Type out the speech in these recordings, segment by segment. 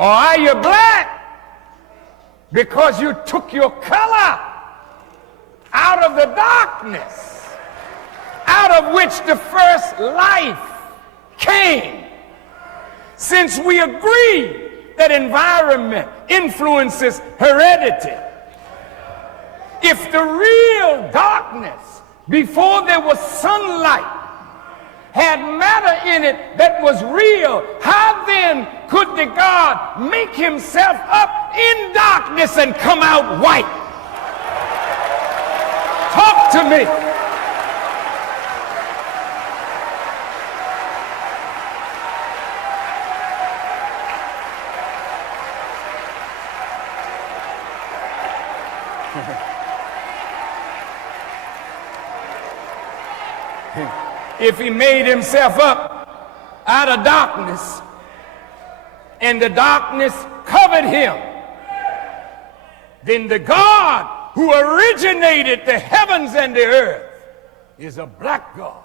Or are you black because you took your color out of the darkness, out of which the first life came? Since we agree that environment influences heredity, if the real darkness before there was sunlight had matter in it that was real, how then could the God make himself up in darkness and come out white? Talk to me. If he made himself up out of darkness and the darkness covered him, then the God who originated the heavens and the earth is a black God.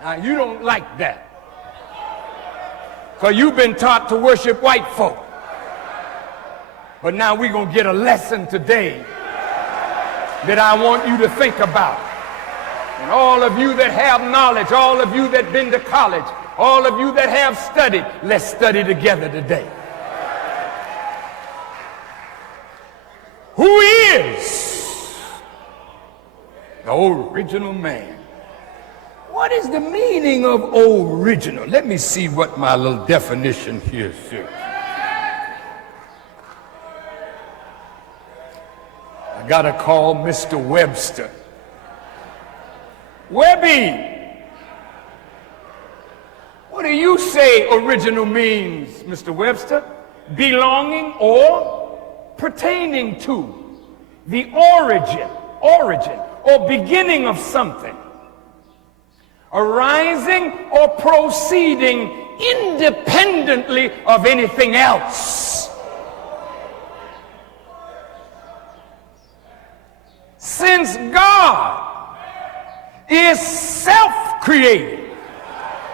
Now you don't like that because you've been taught to worship white folk. But now we're going to get a lesson today that I want you to think about. And all of you that have knowledge, all of you that been to college, all of you that have studied, let's study together today. Who is the original man? What is the meaning of original? Let me see what my little definition here says. I gotta call Mr. Webster. Webby, what do you say original means, Mr. Webster? Belonging or pertaining to, the origin or beginning of something, arising or proceeding independently of anything else. Since God is self-created,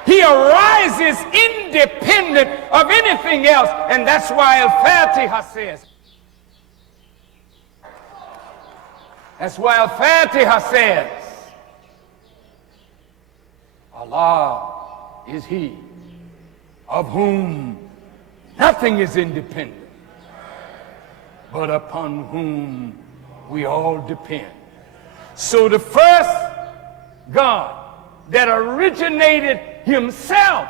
he arises independent of anything else, and that's why Al-Fatiha says, Allah is he of whom nothing is independent, but upon whom we all depend. So the first God that originated himself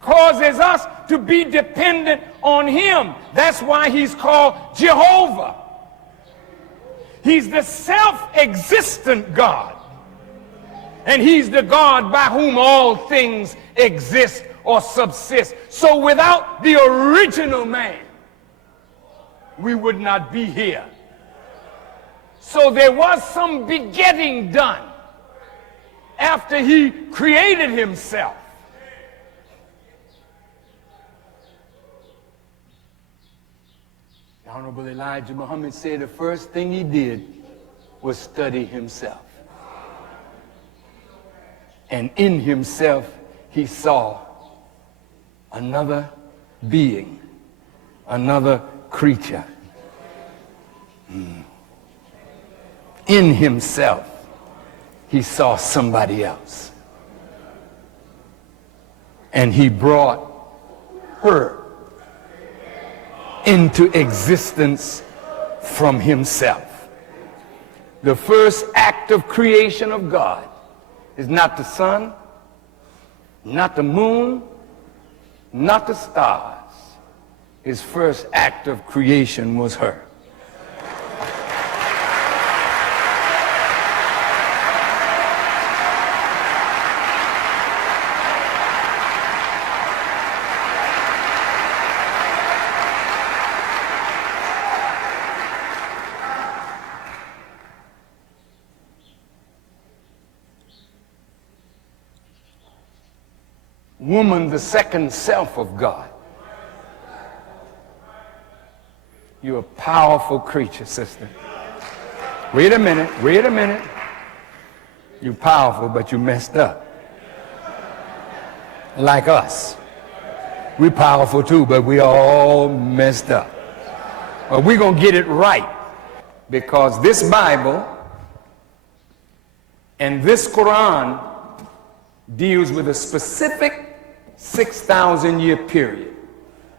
causes us to be dependent on him. That's why he's called Jehovah. He's the self-existent God. And he's the God by whom all things exist or subsist. So without the original man, we would not be here. So there was some begetting done after he created himself. The Honorable Elijah Muhammad said the first thing he did was study himself. And in himself he saw another being, another creature. In himself he saw somebody else, and he brought her into existence from himself. The first act of creation of God is not the sun, not the moon, not the stars. His first act of creation was her. Woman, the second self of God. You're a powerful creature, sister. Wait a minute. You're powerful, but you messed up. Like us. We're powerful too, but we all messed up. But we're going to get it right. Because this Bible and this Quran deals with a specific 6,000 year period.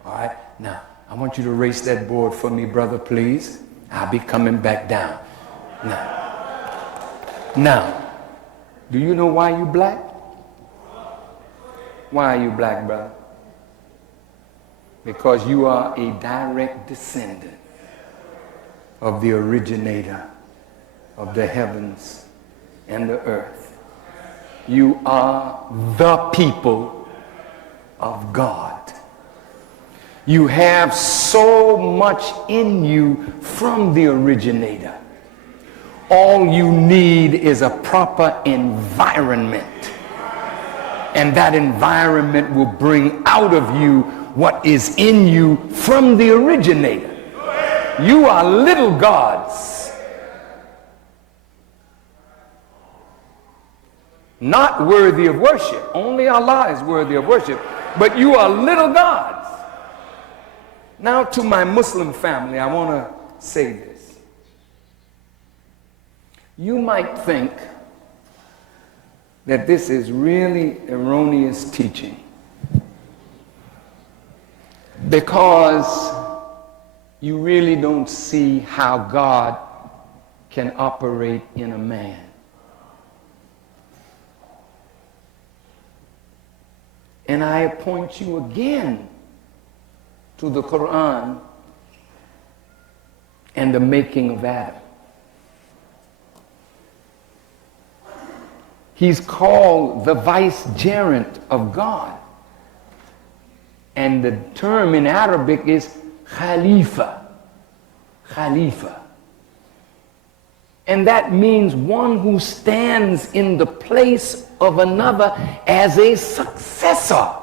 All right? Now, I want you to erase that board for me, brother, please. I'll be coming back down. Now, do you know why you black? Why are you black, brother? Because you are a direct descendant of the originator of the heavens and the earth. You are the people of God. You have so much in you from the originator. All you need is a proper environment. And that environment will bring out of you what is in you from the originator. You are little gods. Not worthy of worship. Only Allah is worthy of worship. But you are little gods. Now to my Muslim family, I want to say this. You might think that this is really erroneous teaching because you really don't see how God can operate in a man. And I point you again to the Quran and the making of Adam. He's called the vicegerent of God. And the term in Arabic is Khalifa. Khalifa. And that means one who stands in the place of another as a successor.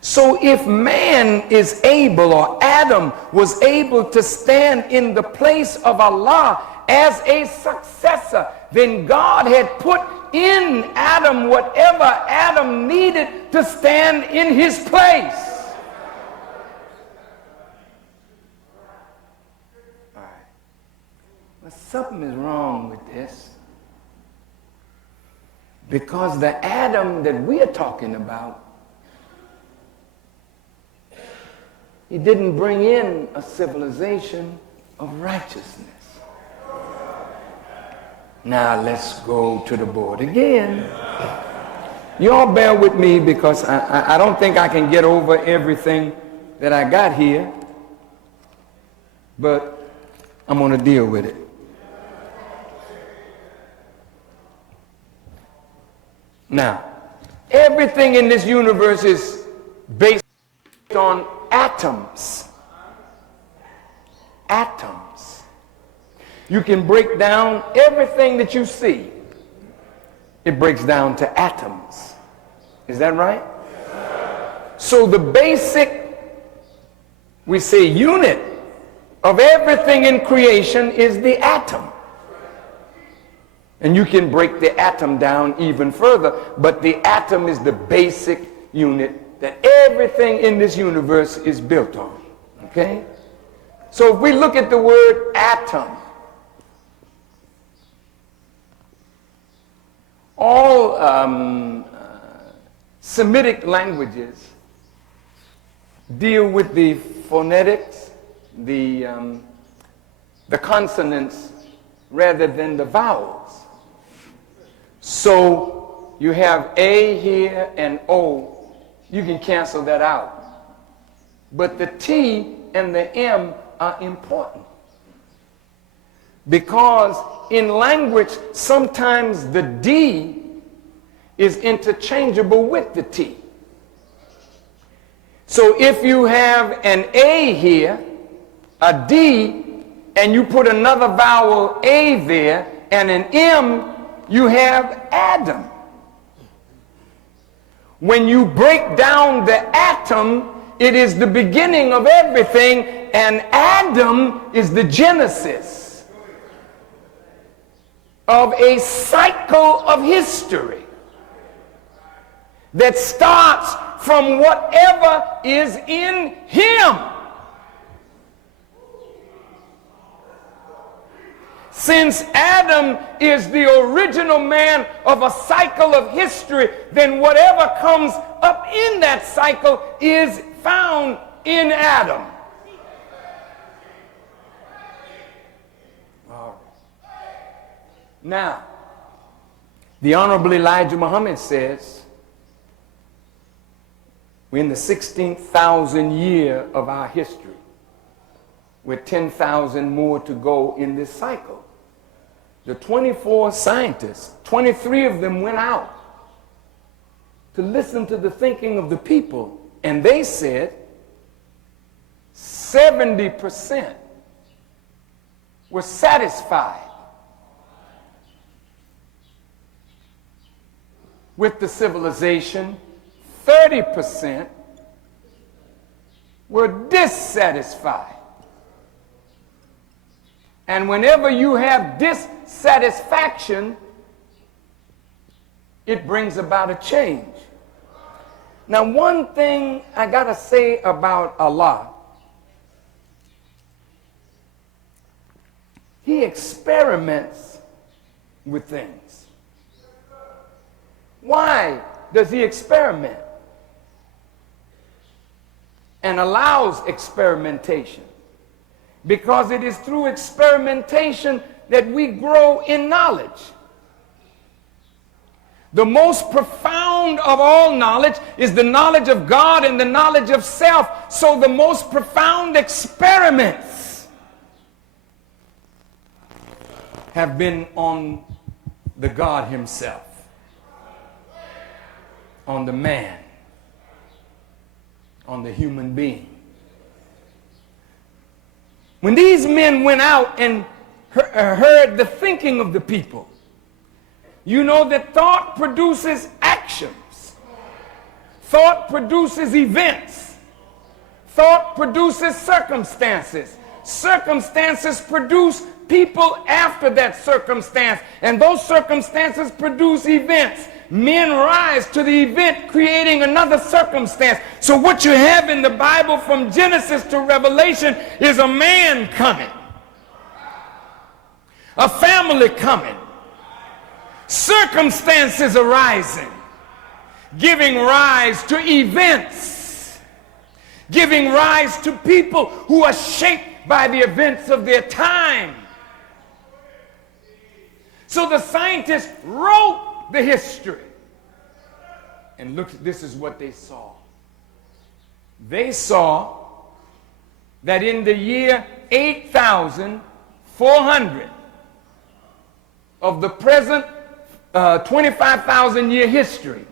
So if man is able, or Adam was able to stand in the place of Allah as a successor, then God had put in Adam whatever Adam needed to stand in his place. All right. But something is wrong with this. Because the Adam that we are talking about, he didn't bring in a civilization of righteousness. Now let's go to the board again. You all bear with me because I don't think I can get over everything that I got here, but I'm going to deal with it. Now, everything in this universe is based on atoms. Atoms. You can break down everything that you see. It breaks down to atoms. Is that right? So the basic, we say, unit of everything in creation is the atom. And you can break the atom down even further, but the atom is the basic unit that everything in this universe is built on. Okay? So if we look at the word atom, all Semitic languages deal with the phonetics, the consonants, rather than the vowels. So you have A here and O. You can cancel that out. But the T and the M are important. Because in language, sometimes the D is interchangeable with the T. So if you have an A here, a D, and you put another vowel A there, and an M, you have Adam. When you break down the atom, it is the beginning of everything, and Adam is the genesis. of a cycle of history that starts from whatever is in him. Since Adam is the original man of a cycle of history, then whatever comes up in that cycle is found in Adam. All right. Now, the Honorable Elijah Muhammad says, we're in the 16,000th year of our history, with 10,000 more to go in this cycle. The 24 scientists, 23 of them went out to listen to the thinking of the people, and they said 70% were satisfied with the civilization, 30% were dissatisfied. And whenever you have dissatisfaction, it brings about a change. Now, one thing I gotta say about Allah, he experiments with things. Why does he experiment and allows experimentation? Because it is through experimentation that we grow in knowledge. The most profound of all knowledge is the knowledge of God and the knowledge of self. So the most profound experiments have been on the God himself, on the man, on the human being. When these men went out and heard the thinking of the people, you know that thought produces actions. Thought produces events. Thought produces circumstances. Circumstances produce people after that circumstance, and those circumstances produce events. Men rise to the event, creating another circumstance. So what you have in the Bible from Genesis to Revelation is a man coming, a family coming, circumstances arising, giving rise to events, giving rise to people who are shaped by the events of their time. So the scientists wrote the history. And look, this is what they saw. They saw that in the year 8,400 of the present 25,000 year history,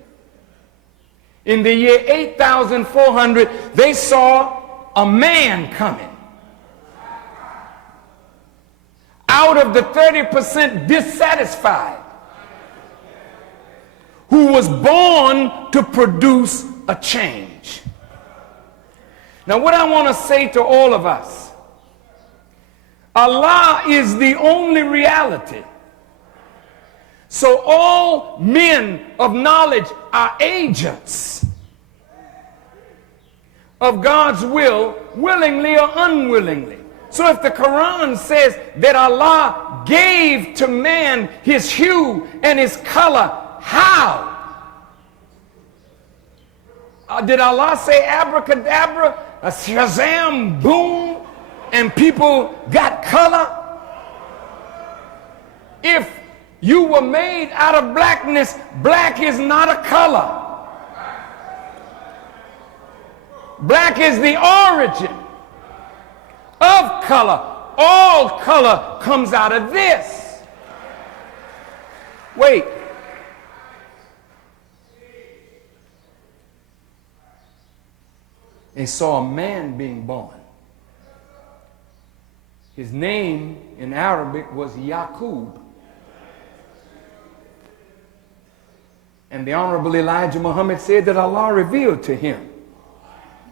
in the year 8,400, they saw a man coming. Out of the 30% dissatisfied, who was born to produce a change. Now, what I want to say to all of us, Allah is the only reality. So all men of knowledge are agents of God's will, willingly or unwillingly. So if the Quran says that Allah gave to man his hue and his color, how? Did Allah say abracadabra, a shazam, boom, and people got color? If you were made out of blackness, black is not a color. Black is the origin of color. All color comes out of this. Wait. They saw a man being born. His name in Arabic was Yaqub. And the Honorable Elijah Muhammad said that Allah revealed to him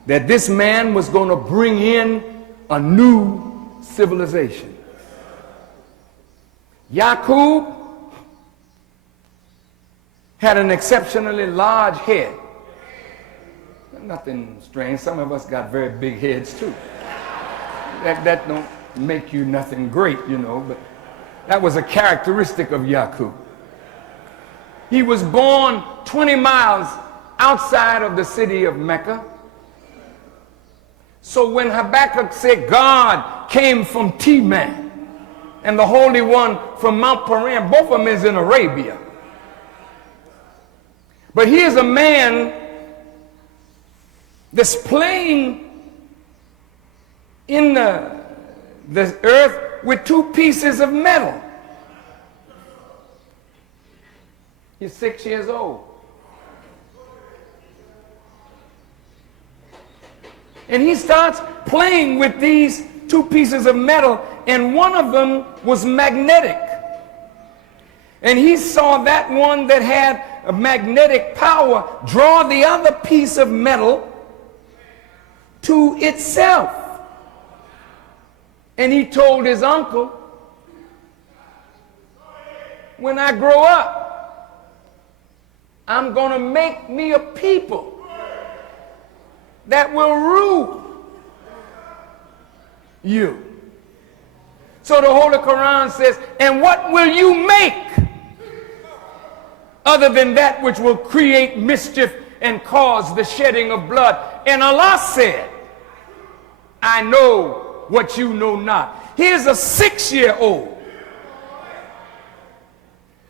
that this man was going to bring in a new civilization. Yaqub had an exceptionally large head. Nothing strange. Some of us got very big heads too. That don't make you nothing great, you know, but that was a characteristic of Yaqub. He was born 20 miles outside of the city of Mecca. So when Habakkuk said God came from Teman and the Holy One from Mount Paran, both of them is in Arabia. But here's a man that's playing in the earth with two pieces of metal. He's 6 years old. And he starts playing with these two pieces of metal, and one of them was magnetic. And he saw that one that had a magnetic power draw the other piece of metal to itself. And he told his uncle, when I grow up, I'm going to make me a people that will rule you. So the Holy Quran says, and what will you make other than that which will create mischief and cause the shedding of blood? And Allah said, I know what you know not. Here's a 6-year-old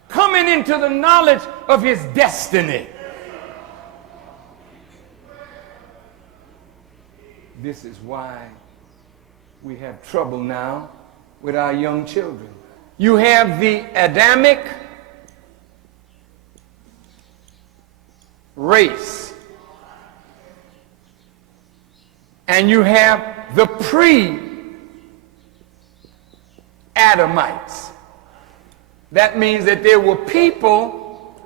coming into the knowledge of his destiny. This is why we have trouble now with our young children. You have the Adamic race, and you have the pre-Adamites. That means that there were people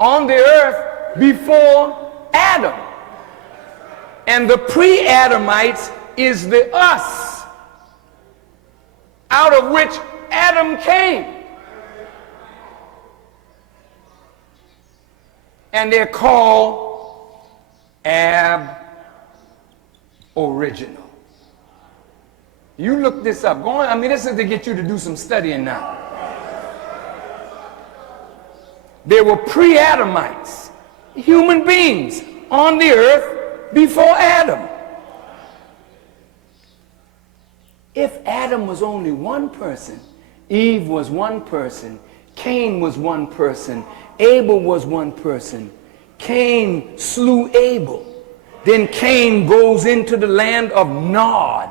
on the earth before Adam. And the pre-Adamites is the us, out of which Adam came. And they're called Original. You look this up. Go on. I mean, this is to get you to do some studying now. There were pre-Adamites, human beings on the earth before Adam. If Adam was only one person, Eve was one person, Cain was one person, Abel was one person. Cain slew Abel. Then Cain goes into the land of Nod.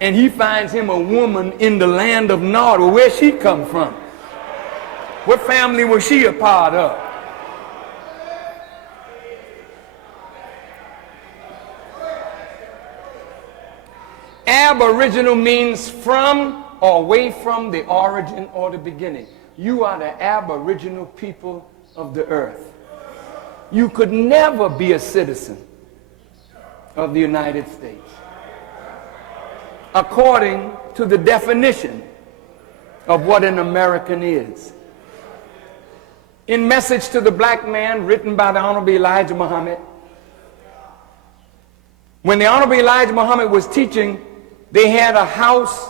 And he finds him a woman in the land of Nod. Well, where'd she come from? What family was she a part of? Aboriginal means from or away from the origin or the beginning. You are the aboriginal people of the earth. You could never be a citizen of the United States, according to the definition of what an American is. In Message to the Black Man, written by the Honorable Elijah Muhammad, when the Honorable Elijah Muhammad was teaching, they had a House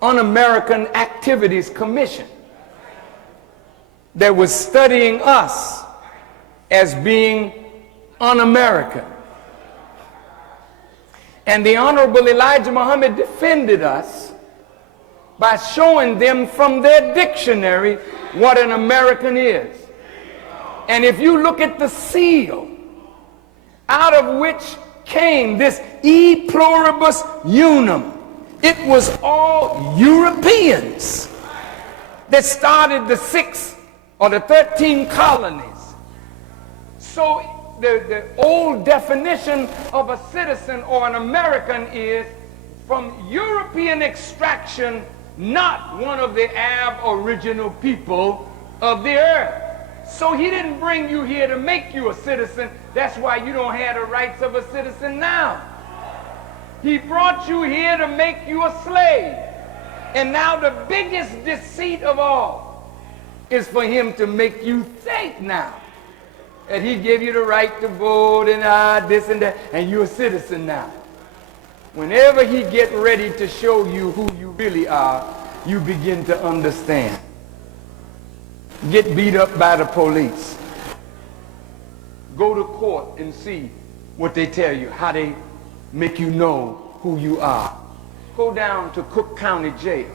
Un-American Activities Commission that was studying us as being un-American. And the Honorable Elijah Muhammad defended us by showing them from their dictionary what an American is. And if you look at the seal, out of which came this e pluribus unum, it was all Europeans that started the 6 or the 13 colonies. So the old definition of a citizen or an American is from European extraction, not one of the aboriginal people of the earth. So he didn't bring you here to make you a citizen. That's why you don't have the rights of a citizen now. He brought you here to make you a slave. And now the biggest deceit of all, is for him to make you think now that he gave you the right to vote and this and that, and you're a citizen now. Whenever he get ready to show you who you really are, you begin to understand. Get beat up by the police. Go to court and see what they tell you, how they make you know who you are. Go down to Cook County Jail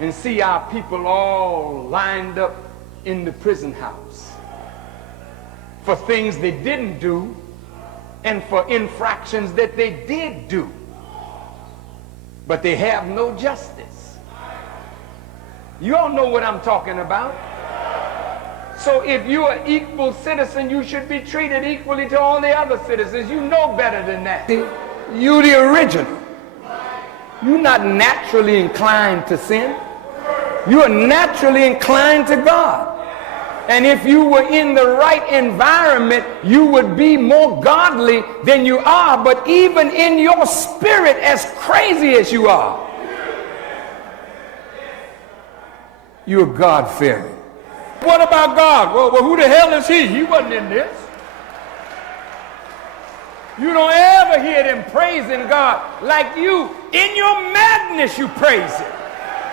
and see our people all lined up in the prison house for things they didn't do and for infractions that they did do. But they have no justice. You all know what I'm talking about. So if you're an equal citizen, you should be treated equally to all the other citizens. You know better than that. You're the original. You're not naturally inclined to sin. You are naturally inclined to God. And if you were in the right environment, you would be more godly than you are. But even in your spirit, as crazy as you are, you're God-fearing. What about God? Well, who the hell is he? He wasn't in this. You don't ever hear them praising God like you. In your madness, you praise him.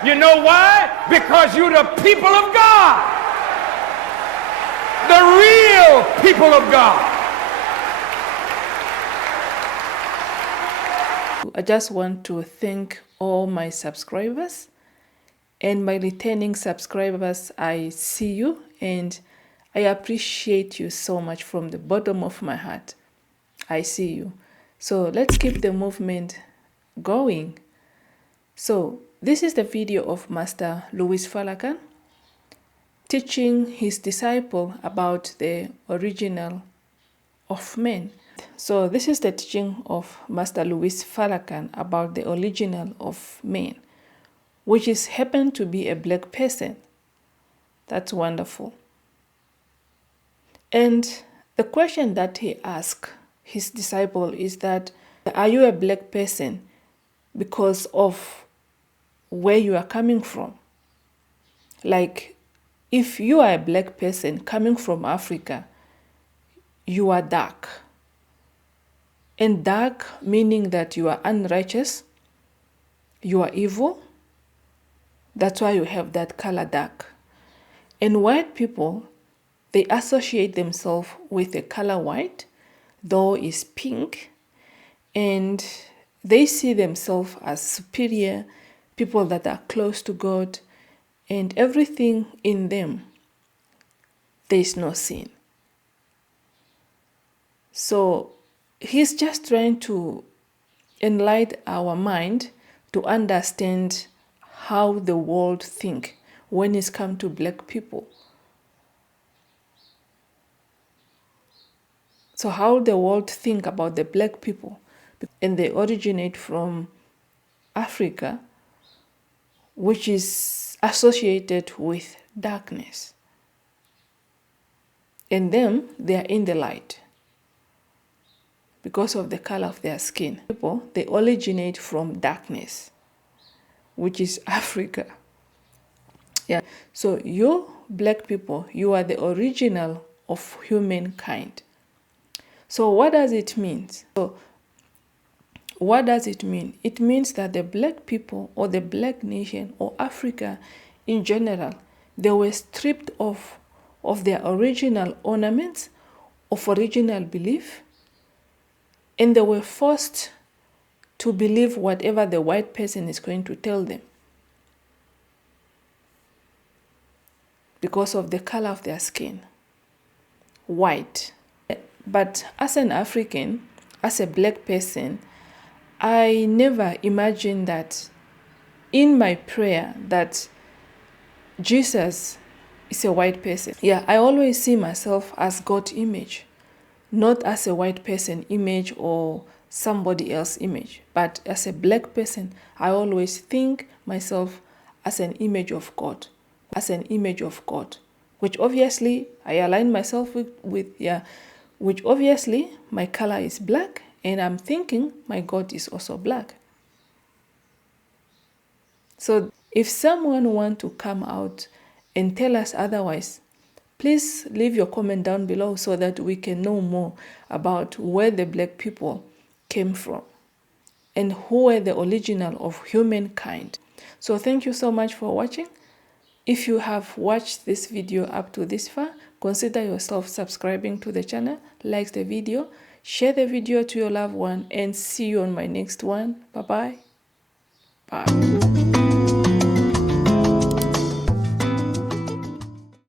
You know why? Because you're the people of God. The real people of God. I just want to thank all my subscribers and my returning subscribers. I see you and I appreciate you so much from the bottom of my heart. I see you. So let's keep the movement going. So this is the video of Master Louis Farrakhan teaching his disciple about the original of men. So this is the teaching of Master Louis Farrakhan about the original of men, which is happened to be a black person. That's wonderful. And the question that he asked his disciple is that, are you a black person because of where you are coming from? Like, if you are a black person coming from Africa, you are dark. And dark meaning that you are unrighteous, you are evil. That's why you have that color dark. And white people, they associate themselves with the color white, though it's pink, and they see themselves as superior, people that are close to God, and everything in them, there is no sin. So he's just trying to enlighten our mind to understand how the world think when it's come to black people. So how the world think about the black people, and they originate from Africa, which is associated with darkness. And them, they are in the light because of the color of their skin. People, they originate from darkness, which is Africa. Yeah. So you black people, you are the original of humankind. So what does it mean? So what does it mean? It means that the black people or the black nation or Africa in general, they were stripped of their original ornaments, of original belief, and they were forced to believe whatever the white person is going to tell them because of the color of their skin, white. But as an African, as a black person, I never imagined that in my prayer that Jesus is a white person. Yeah, I always see myself as God's image, not as a white person image or somebody else's image, but as a black person, I always think myself as an image of God, which obviously I align myself with which obviously my color is black, and I'm thinking my God is also black. So if someone wants to come out and tell us otherwise. Please leave your comment down below so that we can know more about where the black people came from and who were the original of humankind. So thank you so much for watching. If you have watched this video up to this far, consider yourself subscribing to the channel, like the video, share the video to your loved one, and see you on my next one. Bye-bye. Bye.